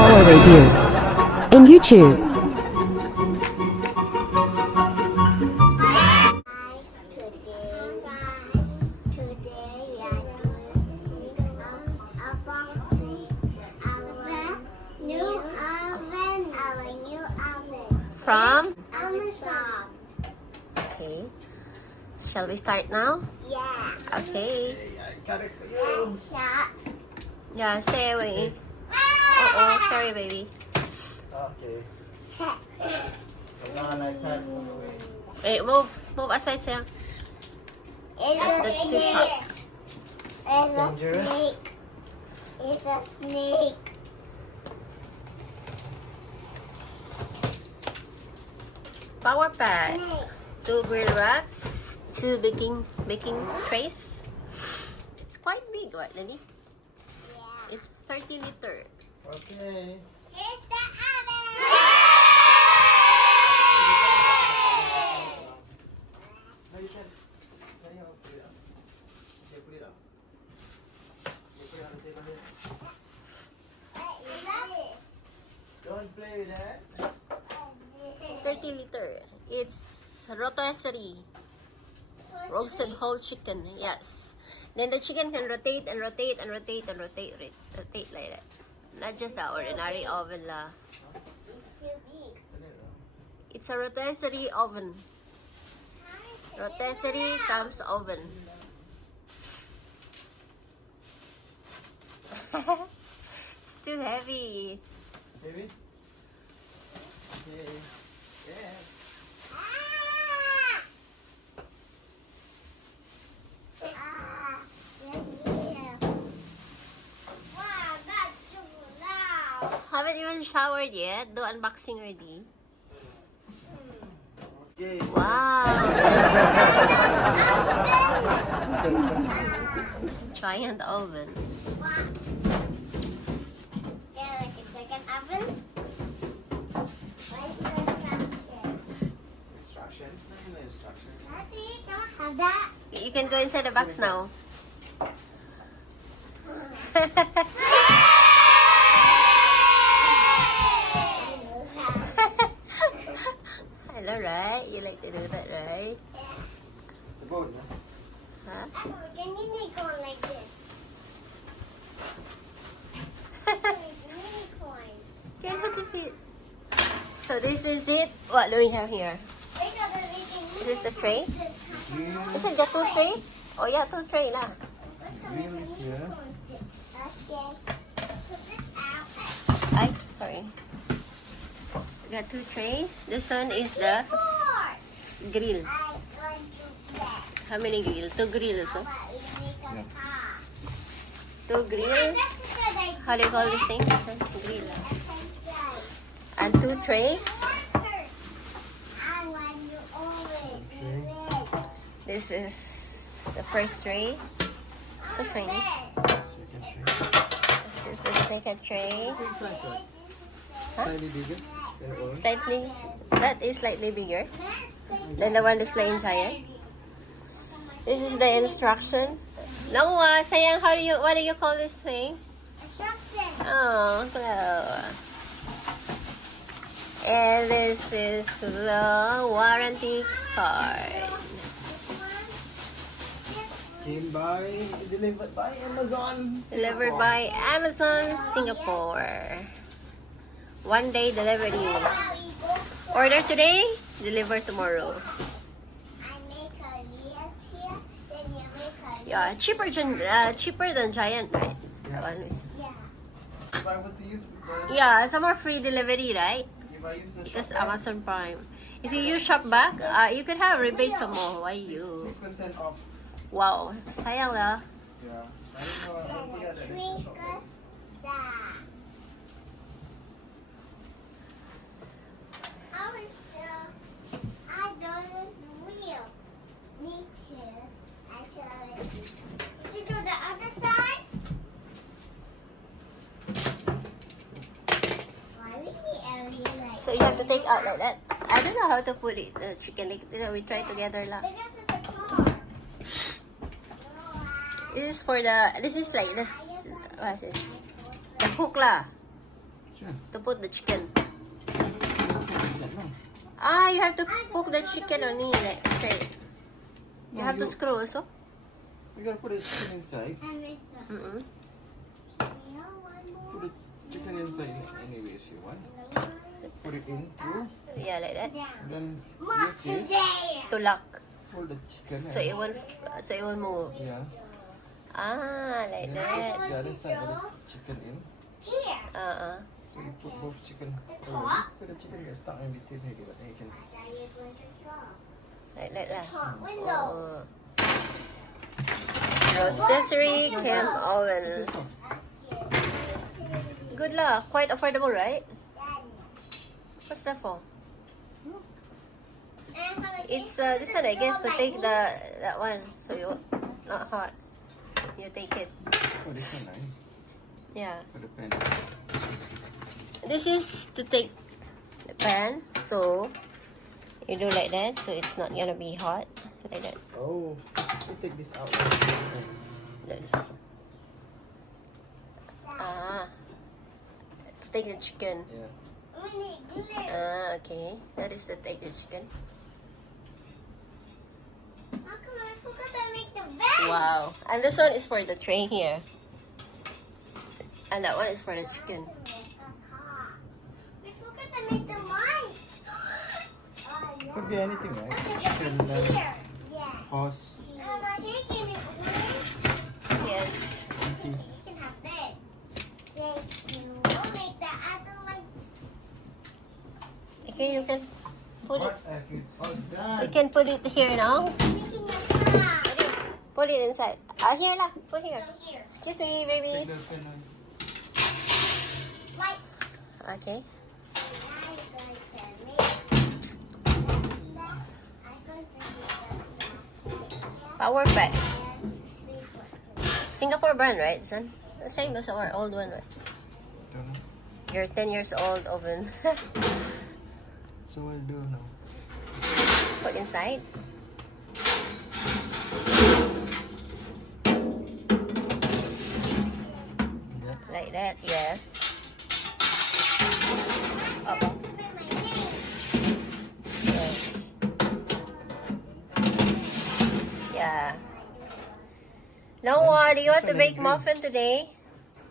follow review in YouTube. Today we are doing unboxing our new oven From? Amazon. Okay. Shall we start now? Yeah. Okay. Shot. Yeah, stay away. Uh-oh, sorry baby. Okay. Wait, move aside sir. That's too sharp. It's a Dangerous. snake. It's a snake. Power pack. Snake. 2 grill racks. 2 baking trays. It's quite big, what, Lenny? Yeah. It's 30 liter. Okay. It's the oven. No, you can. Can you put it up? Okay, put it up. Okay, put it on the table here. Don't play with that. 30 liter. It's rotisserie. Roasted whole chicken. Yes. Then the chicken can rotate and rotate and rotate and rotate like that. Not just the ordinary oven lah. It's a rotisserie oven. Rotisserie comes oven. It's too heavy. Baby? Okay. Yeah. Haven't even showered yet. Do unboxing already. Okay. Wow. Giant oven. Instructions. No instructions. Have that? You can go inside the box now. Hello, right? You like to do that, right? It's a boat, no? Huh? Can you make one like this? Unicorn. Can look at it. So this is it. What do we have here? Is this the tray? Is it the 2 tray? Oh yeah, 2 tray lah. Grill is here. Okay. Put this out. Ay, sorry. We got 2 trays. This one is the Four. grill. I'm going to bed. How many grill? 2 grill also. But we make a car. 2 grill. That's a good idea. How do you call this thing? This one, grill. And 2 trays. I want you always red. This is the first tray. So tiny. Second tray. This is the second tray. Slightly bigger than all. Slightly, that is slightly bigger than the one displaying giant. This is the instruction. No, sayang, what do you call this thing? Instruction. Oh, hello. And this is the warranty card. Delivered by Amazon. Delivered by Amazon Singapore. 1 day delivery. Order today, deliver tomorrow. I make a yes here, then you make a Yeah, cheaper than giant, right? That one is- yeah. If I were to use Yeah, some are free delivery, right? if I use the Because shop Amazon Prime. If you use Shopback, you could have rebates some more. Why you? 6% off. Wow, sayang lah. Yeah. I don't know. I don't think that is the shop. Twinkle star. I don't this wheel. Me too. Actually. Did you do the other side? Why we like So you have to take out like that. I don't know how to put it. The chicken leg. We try together lah. Because it's a car. This is for the. This is like this. What is it? The hook lah. Sure. to put the chicken. That long. Ah, you have to poke the chicken only like straight. You No, have to screw also. You gotta put the chicken inside. And it's a Mm-mm. one Put more. the chicken inside anyways you want. Put it in through. Yeah, like that. Down. Then Mark use this. today. To lock. Pull the chicken. So it won't move. Yeah. Ah, like Then that. put the other side of the chicken in. Here. So you put both chicken The over top? it. So the chicken gets stuck in between maybe, but then you can. Now you're going to draw. Like that lah. Top window. Oh. Rotisserie cam This oven. is not. Good lah. Quite affordable, right? Daddy. What's that for? And for the It's kids, this one I guess to like take me. that one so you not hot. You take it. Oh, this one, right? Yeah. For the pan. This is to take the pan, so you do like that, so it's not gonna be hot like that. Oh, so take this out. Ah, to take the chicken. Yeah. We need glue. Ah, okay. That is to take the chicken. How come I forgot to make the bed? Wow. And this one is for the tray here, and that one is for the chicken. We forgot to make the light. Could be anything, right? Chicken, Chicken, here. Yeah. horse, Here, can you please? Yes. monkey. You can have that. Thank you. I'll make the other ones. Okay, you can put it. What have you all You done? can put it here now. Making a car. Put it inside. Ah, here lah. Put here. So here. Excuse me, Take babies. the pen on. Lights. Okay. I'm going to make I'm going to Power pack. make Singapore brand, right, son? The same as our old one, right? Don't know. Your 10 years old oven. So what do now? Put inside. Yeah. Like that, yes. Oh, to make my name. yeah. Noah, do you want to bake muffin today?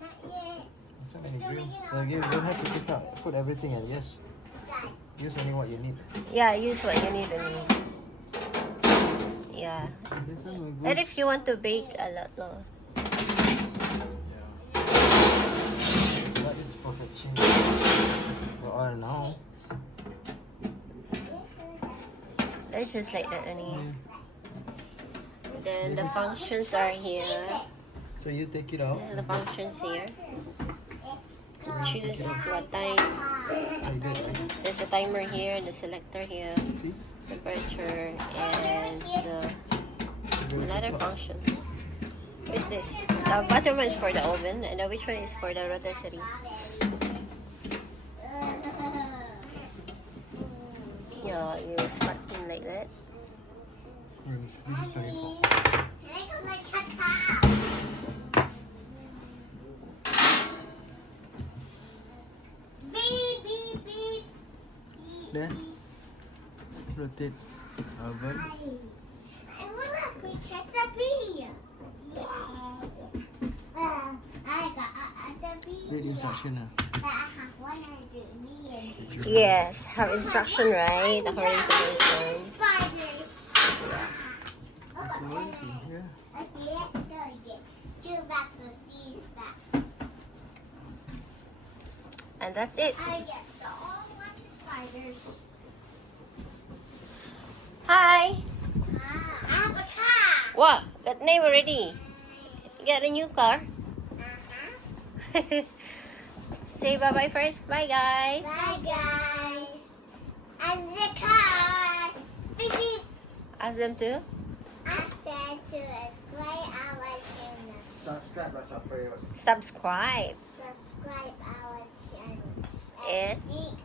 Not yet. It's not any green. You don't have to pick up, put everything in, yes. Dad. Use only what you need. Yeah, use what you need only. Yeah. This one will go. And if you want to bake a lot, no. That is perfection. Go on now. It's just like that only. Then the functions are here. So you take it out. This is the functions here. Choose what time. I did, right? There's a timer here, the selector here, See? temperature, and another function. What is this? The bottom one is for the oven, and the which one is for the rotisserie. Yeah, you slot in like that. This is sorry for. Beep, beep, beep. Then rotate oven. I wanna quick catch a bee. I got a bee. Read the instruction now. But I have 100 million Yes, have instruction, right? According to the instruction. spiders. One thing here. Okay, let's go again. Two back the bees back. And that's it. I get all my spiders. Hi! I have a car. What? Got name already? You got a new car? Uh-huh. Say bye-bye first. Bye, guys. Bye, guys. And the car. Beep, beep. Ask them to. Ask them to explain our channel. Subscribe lah siapa yang Subscribe. Subscribe our channel. And Geek